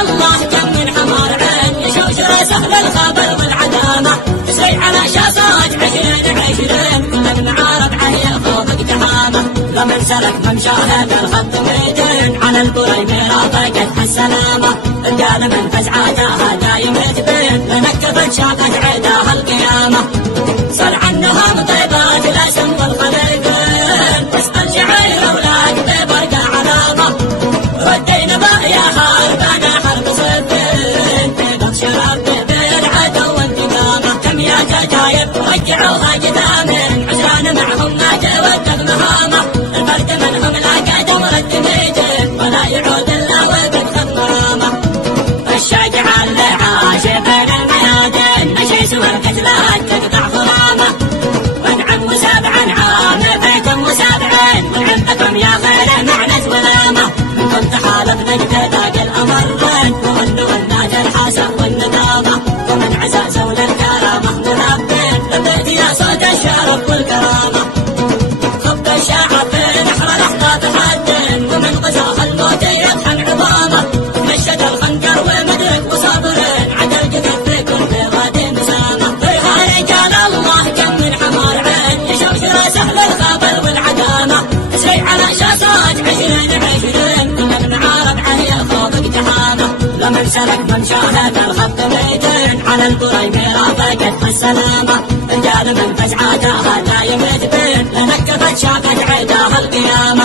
الله كم من حمار عين يشوشر سهل الخبر والعدامة تسري على شافات 20 كل المعارض عليه خوفك تهامة لمن سلك ممشاه بالخط ميدين على البريميرة ضاقت السلامة رجال من فزعاتها دايم تبين لنكبت شاقت عيدها القيامة صل عنها مطيبات الاسم والخليقين تسأل شعير اولاد ببرقع علامة ردينا يا خربنا حرب صفين تقف شراب بالعدو وانتقامه كم يا كتايب رجعوها قدامين عشان معهم ما تودق مهامه البرد منهم لا قدم رد ميدين ولا يعود الا وقد خذ مرامه الشجع اللي عاش بين الميادين مشي سوى القتلات تقطع ظلامه وانعم وسابعا عام بيتم وسابعين وعندكم يا خير معنى ولامه منكم تحالفنا نتذاق الامرين وغنوا الناس الحسن والندامه ومن عزا زول الكرامه منبين لبيت يا صوت الشرف والكرامه خبط الشعب في نحر الاحداث حدين ومن غزاها الموت يطحن عظامه مشت الخنجر ومدرك وصابرين عدل جثث في كل غد مسامه يا رجال الله كم من حمار عين يشوشر سهل الخبر والعدامه تسري على شاشات 20 كل المعارض عليه خوفك تهامه لمن سلك ممشاه بالخط ميدين على البريميرة ضاقت السلامه رجال من فزعاتها دايم تبين لنكبت شاقت عيدها القيامه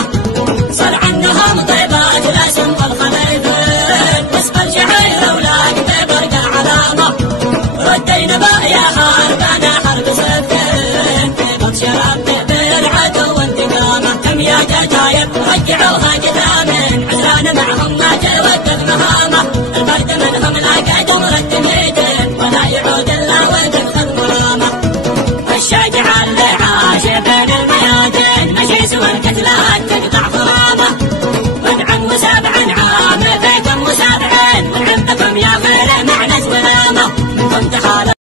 صل عنها مطيبات